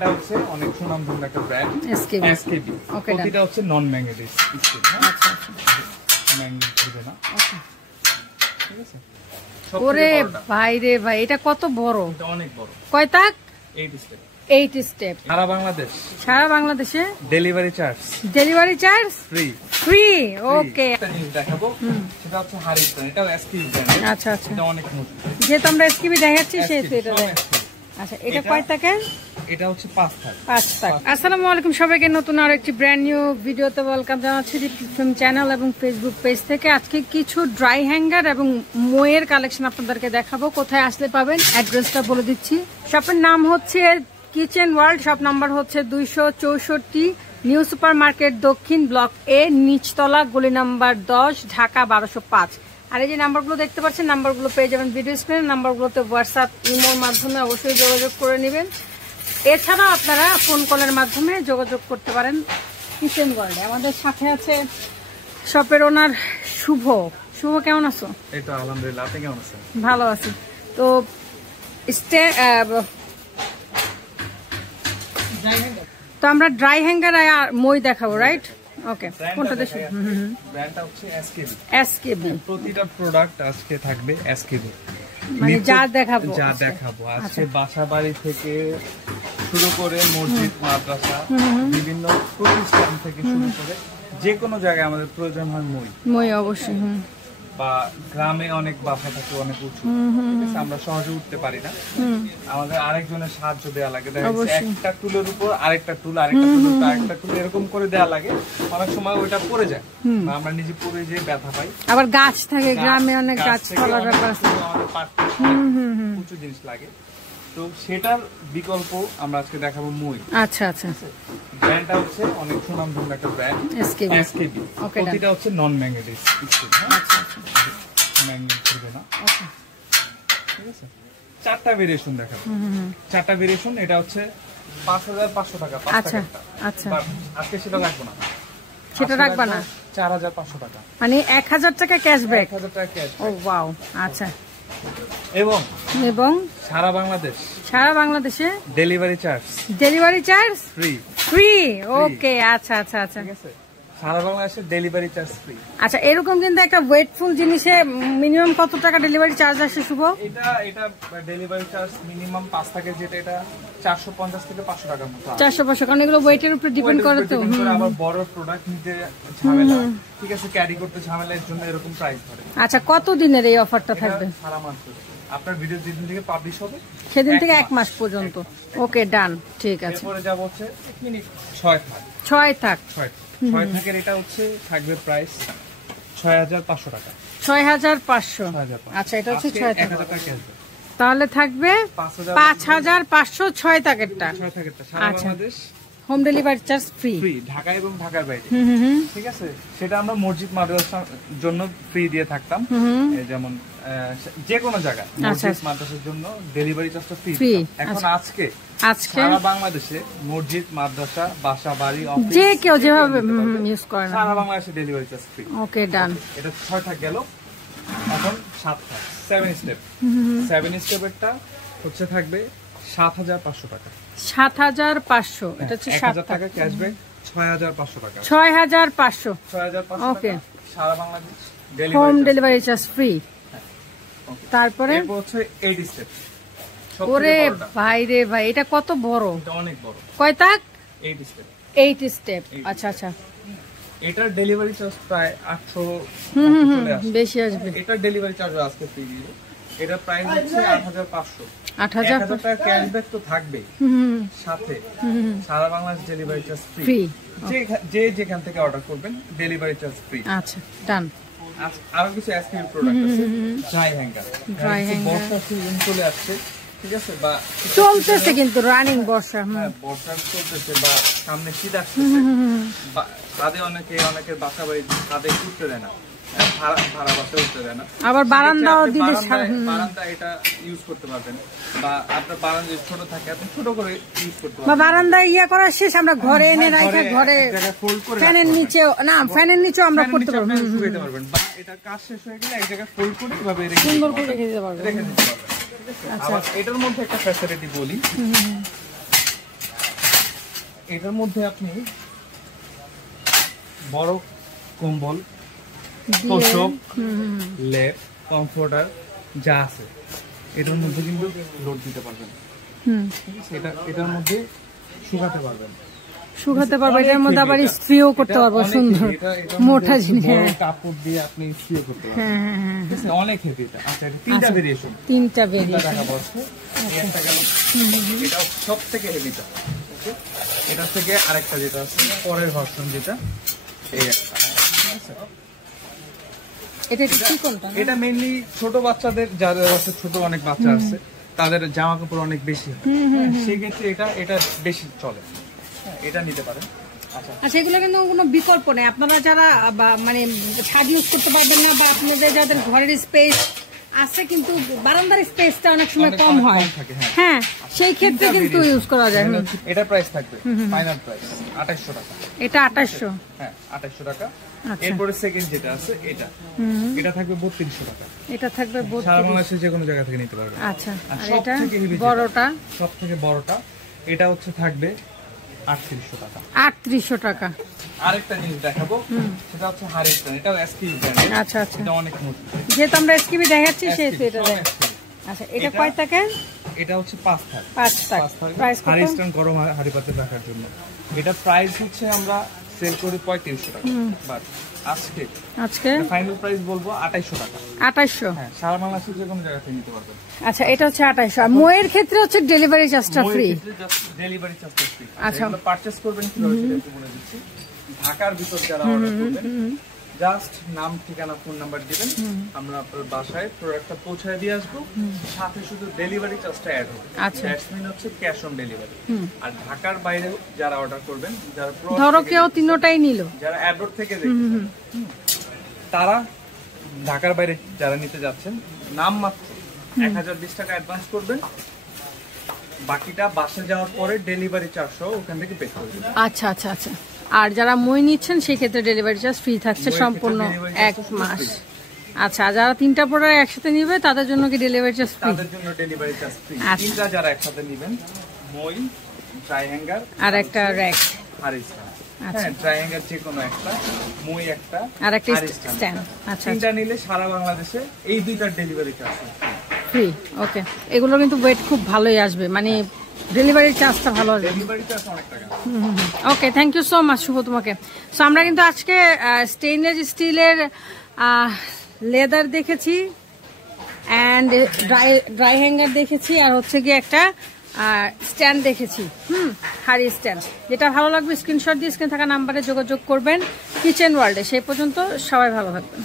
ব্র্যান্ডটা হচ্ছে অনেক সুনামধন্য একটা ব্র্যান্ড এসকেবি। ওকে, প্রতিটা হচ্ছে নন ম্যাগনেটিক স্টিল। আচ্ছা আচ্ছা, ম্যাগনেট দিবে না। ওকে, ঠিক আছে। ওরে ভাই রে ভাই, এটা কত বড়! এটা অনেক বড়। কয় তাক? 8 স্টেপ। 8 স্টেপ। সারা বাংলাদেশ, সারা বাংলাদেশে ডেলিভারি চার্জ ফ্রি। ফ্রি, ওকে। একটা জিনিস দেখাবো, সেটা হচ্ছে হারিসন। এটাও এসকেবি ব্র্যান্ড। আচ্ছা আচ্ছা, এটা অনেক মজবুত। যেহেতু আমরা এসকেবি দেখাচ্ছি সেহেতু এটা দেখ। আচ্ছা, এটা কয় টাকা? এটা হচ্ছে 5 টাকা। 5 টাকা। আসসালামু আলাইকুম সবাইকে, নতুন আর একটি ব্র্যান্ড নিউ ভিডিওতে ওয়েলকাম জানাচ্ছি ফিল্ম চ্যানেল এবং ফেসবুক পেজ থেকে। আজকে কিছু ড্রাই হ্যাঙ্গার এবং ময়ের কালেকশন আপনাদেরকে দেখাবো। কোথায় আসলে পাবেন অ্যাড্রেসটা বলে দিচ্ছি। শপের নাম হচ্ছে কিচেন ওয়ার্ল্ড, শপ নাম্বার হচ্ছে 264, নিউ সুপার মার্কেট, দক্ষিণ ব্লক এ, নিচতলা, গলি নাম্বার 10, ঢাকা 1205। আর এই যে নাম্বারগুলো দেখতে পাচ্ছেন, নাম্বারগুলো পেয়ে যাবেন ভিডিও স্ক্রিনে। নাম্বারগুলোতে হোয়াটসঅ্যাপ, ইমোর মাধ্যমে অবশ্যই যোগাযোগ করে নেবেন। এছাড়াও আপনারা ফোন কলের মাধ্যমে যোগাযোগ করতে পারেন কিচেন ওয়ার্ল্ডে। আমাদের সাথে আছে শপের ওনার শুভ। শুভ, কেমন আছো? এই তো আলহামদুলিল্লাহ, আপনি কেমন আছেন? ভালো আছি। তো তো আমরা ড্রাই হ্যাঙ্গার আর মই দেখাবো, রাইট? ওকে, কোনটা দেখি? ব্র্যান্ডটা হচ্ছে এসকেবি। এসকেবি। প্রতিটা প্রোডাক্ট আজকে থাকবে এসকেবি, মানে যা দেখাবো আজকে বাসা বাড়ি থেকে শুরু করে মসজিদ, মাদ্রাসা, বিভিন্ন প্রতিষ্ঠান থেকে শুরু করে যে কোনো জায়গায় আমাদের প্রয়োজন হয় মই অবশ্যই। বা গ্রামে অনেক বাসা থাকে অনেক উঁচু, আমরা সহজে উঠতে পারি না, আমাদের আরেকজনের সাহায্য দেওয়া লাগে। একটা টুলের উপর আরেকটা টুল, আরেকটা টুল এরকম করে দেওয়া লাগে। অনেক সময় ওইটা পড়ে যায়, আমরা নিজে পড়ে যেয়ে ব্যথা পাই। আবার গাছ থাকে গ্রামে, অনেক গাছ ফলার ব্যাপার, উঁচু জিনিস লাগে। তো সেটার বিকল্প আমরা আজকে দেখাবো মই। আচ্ছা আচ্ছা, ব্র্যান্ডটা হচ্ছে অনেক সুনামধন্য একটা ব্র্যান্ড এসকেবি। প্রতিটা হচ্ছে নন ম্যাগনেটিক স্টিল। আচ্ছা আচ্ছা, ম্যাগনেট দিবে না। ওকে, ঠিক আছে। 4টা ভেরিয়েশন দেখাবো, 4টা ভেরিয়েশন। এটা হচ্ছে 5500 টাকা। আচ্ছা আচ্ছা, আজকে সেটা রাখবো না, সেটা রাখবা না। 4500 টাকা, মানে 1000 টাকা ক্যাশব্যাক। 1000 টাকা ক্যাশব্যাক। ও ওয়াও, আচ্ছা। এবং সারা বাংলাদেশে ডেলিভারি চার্জ ফ্রি। ওকে, আচ্ছা আচ্ছা আচ্ছা, ঠিক আছে। সারা বাংলাদেশে ডেলিভারি চার্জ ফ্রি। আচ্ছা, এরকম কিন্তু একটা ওয়েটফুল জিনিসে মিনিমাম কত টাকা ডেলিভারি চার্জ আসে শুভ? এটা ডেলিভারি চার্জ মিনিমাম 5 থাকে, যেটা এটা 450 থেকে 500 টাকার মতো। 400-500, কারণ এগুলো ওয়েটের উপর ডিপেন্ড করে। তো আবার বড় প্রোডাক্ট নিতে ঝামেলা, ঠিক আছে, ক্যারি করতে ঝামেলা, এর জন্য এরকম প্রাইস ধরে। আচ্ছা, কত দিনের এই অফারটা থাকবে? সারা মাস। আপনার ভিডিও যেদিন থেকে পাবলিশ হবে সেদিন থেকে 1 মাস পর্যন্ত। ওকে, ডান, ঠিক আছে। এরপরে যাব হচ্ছে 6 থাক। 6 থাক। 6 থাকের এটা হচ্ছে থাকবে প্রাইস 6500 টাকা। 6500। আচ্ছা, এটা হচ্ছে 6 থাক। 1000 টাকা ক্যাশব্যাক। তাহলে থাকবে 5500 6 থাকেরটা। সারা Bangladesh home delivery charge free, Dhaka এবং ঢাকার বাইরে। ঠিক আছে, সেটা আমরা মসজিদ মাদ্রাসার জন্য ফ্রি দিয়ে থাকতাম, যেমন যে কোনো জায়গায় মসজিদ মাদ্রাসার জন্য ডেলিভারি চার্জটা ফ্রি। এখন আজকে সারা বাংলাদেশে মসজিদ, মাদ্রাসা, বাসা বাড়ি, অফিস, যে কেউ যেভাবে ইউজ করে সারা বাংলাদেশে ডেলিভারি চার্জ ফ্রি। ওকে, ডান। এটা 6 থাক গেল। এখন 7 থাক, 7 স্টেপ। 7 স্টেপেরটা হচ্ছে থাকবে 7500 টাকা। 7500, এটা হচ্ছে 1000 টাকা ক্যাশব্যাক। 6500 টাকা। 6500। ওকে, সারা Bangladesh home delivery charge free. তারপরে হচ্ছে 8 স্টেপ। ওরে ভাই রে ভাই, এটা কত বড়! এটা অনেক বড়। কয় তাক? 8 স্টেপ। 8 স্টেপ। আচ্ছা আচ্ছা, এটার ডেলিভারি চার্জ প্রায় 800 চলে আসে, বেশি আসবে। এটার ডেলিভারি চার্জ আজকে ফ্রি দিব। এটা প্রাইস হচ্ছে 8500। 8000 টাকা ক্যাশব্যাক তো থাকবেই, সাথে সারা বাংলাদেশ ডেলিভারি চার্জ ফ্রি। যে যেখান থেকে অর্ডার করবেন ডেলিভারি চার্জ ফ্রি। আচ্ছা, ডান। আরো কিছু এসকেবি প্রোডাক্ট আছে, ড্রাই হ্যাঙ্গার। বর্ষা সিজন চলে আসছে, ঠিক আছে, বা চলতেছে কিন্তু রানিং বর্ষা। বর্ষা চলতেছে বা সামনে শীত আসতেছে, তাতে অনেকের বাসা বাড়ি তাতে উঠতে দেয় না, ভাড়া বাসায় উঠতে দেয় না। আবার বারান্দাও দিলে বারান্দা এটা ইউজ করতে পারবেন, বা আপনার বারান্দা ছোট থাকে আপনি ছোট করে ইউজ করতে পারবেন। বারান্দায় করা শেষ আমরা ঘরে এনে রাখা, ঘরে ফ্যানের নিচে, না ফ্যানের নিচেও আমরা করতে পারবো, শুকাইতে পারবেন। বা এটা কাজ শেষ হয়ে গেলে এক জায়গায় ফোল্ড করে এভাবে সুন্দর করে রেখে দিতে পারবেন। আচ্ছা, এটার মধ্যে একটা ফ্যাসিলিটি বলি, এটার মধ্যে আপনি বড় কম্বল, তোষক, লেপ, কমফোর্টার যা আছে এটার মধ্যে কিন্তু লোড দিতে পারবেন। এটার মধ্যে শুকাতে পারবেন, এটার মধ্যে আবার ইস্ত্রিও করতে পারবো সুন্দর মোটা জিনিস, কাপড় দিয়ে আপনি ইস্ত্রিও করতে পারবেন, অনেক হেভি এটা। আচ্ছা, এটা তিনটা ভেরিয়েশন, তিনটা টাকা পড়ছে। একটা গেল, এটা সবথেকে হেভিটা। ওকে, এটা থেকে আরেকটা যেটা আছে পরের ভার্সন, যেটা এই একটা, এটা মেইনলি ছোট বাচ্চাদের, যাদের আছে ছোট অনেক বাচ্চা আছে তাদের জামা কাপড় অনেক বেশি, সেক্ষেত্রে এটা বেশি চলে, এটা নিতে পারেন। আচ্ছা, এগুলো কিন্তু কোনো বিকল্প নেই, আপনারা যারা মানে ছাদ ইউজ করতে পারবেন না, বা আপনাদের যাদের ঘরের স্পেস আছে কিন্তু বারান্দার স্পেসটা অনেক সময় কম হয়, হ্যাঁ, সেই ক্ষেত্রে কিন্তু ইউজ করা যায়। এটা প্রাইস থাকবে ফাইনাল প্রাইস 2800 টাকা। এটা 2800, হ্যাঁ 2800 টাকা। এরপরে সেকেন্ড যেটা আছে এটা থাকবে 3200 টাকা। এটা থাকবে 3200, সারা বাংলাদেশে যে কোনো জায়গা থেকে নিতে পারবেন। আচ্ছা, আর এটা বড়টা, সবথেকে বড়টা, এটা হচ্ছে থাকবে 3800 টাকা। 3800 টাকা। আরেকটা জিনিস দেখাবো, সেটা হচ্ছে হারিস্টান, এটাও এসকিবি ব্র্যান্ড। আচ্ছা আচ্ছা, এটা অনেক মজবুত, যেহেতু আমরা এসকিবি দেখাচ্ছি সেহেতু এটা দেখ। আচ্ছা, এটা কয় টাকা? এটা হচ্ছে 5 টাকা। 5 টাকা প্রাইস। হারিস্টান গরম হাড়ি পাতে রাখার জন্য এটা প্রাইস হচ্ছে আমরা সেল করি 3500 টাকা, বাট আজকে ফাইনাল প্রাইস বলবো 2800 টাকা। 2800, হ্যাঁ, সারা বাংলাদেশে যে কোনো জায়গা থেকে নিতে পারবেন। আচ্ছা, এটা হচ্ছে 2800। আর মোয়ের ক্ষেত্রে হচ্ছে ডেলিভারি চার্জটা ফ্রি। ডেলিভারি চার্জটা ফ্রি। আচ্ছা, পারচেজ করবেন কিভাবে সেটা একটু বলে দিচ্ছি। ঢাকার ভিতর যারা অর্ডার করবেন, জাস্ট নাম, ঠিকানা, ফোন নাম্বার দিবেন, আমরা আপনার বাসায় প্রোডাক্টটা পৌঁছায় দিয়ে আসবো, সাথে শুধু ডেলিভারি চার্জটা অ্যাড হবে। আচ্ছা, দ্যাটস মিন হচ্ছে ক্যাশ অন ডেলিভারি। আর ঢাকার বাইরে যারা অর্ডার করবেন, যারা ধরো কেউ তিনটাই নিল, যারা অ্যাব্রড থেকে দেখছেন, তারা ঢাকার বাইরে যারা নিতে যাচ্ছেন, নাম মাত্র 1020 টাকা অ্যাডভান্স করবেন, বাকিটা বাসে যাওয়ার পরে ডেলিভারি চার্জ সহ ওখান থেকে পে করবেন। আচ্ছা আচ্ছা আচ্ছা। আর যারা মই নিচ্ছেন সেই ক্ষেত্রে ডেলিভারি চার্জ ফ্রি থাকছে সম্পূর্ণ 1 মাস। আচ্ছা, যারা তিনটা প্রোডাক্ট একসাথে নিবে তাদের জন্য কি ডেলিভারি চার্জ ফ্রি? তাদের জন্য ডেলিভারি চার্জ ফ্রি। তিনটা যারা একসাথে নেবেন, মই, ড্রাই হ্যাঙ্গার আর একটা র‍্যাক, হারিস্টান, হ্যাঁ, ড্রাই হ্যাঙ্গার যে কোনো একটা, মই একটা, আর একটা স্ট্যান্ড, আচ্ছা, তিনটা নিলে সারা বাংলাদেশে এই দুইটার ডেলিভারি চার্জ ফ্রি। ওকে, এগুলো কিন্তু ওয়েট খুব ভালোই আসবে, মানে ডেলিভারি চার্জটা ভালো আসবে। ডেলিভারি চার্জ অনেক টাকা। ওকে, থ্যাংক ইউ সো মাচ শুভ তোমাকে। সো আমরা কিন্তু আজকে স্টেইনলেস স্টিলের লেদার দেখেছি, অ্যান্ড ড্রাই হ্যাঙ্গার দেখেছি, আর হচ্ছে গিয়ে একটা স্ট্যান্ড দেখেছি, হাড়ি স্ট্যান্ড। যেটা ভালো লাগবে স্ক্রিনশট দিয়ে স্ক্রিনে থাকা নাম্বারে যোগাযোগ করবেন কিচেন ওয়ার্ল্ডে। সেই পর্যন্ত সবাই ভালো থাকবেন।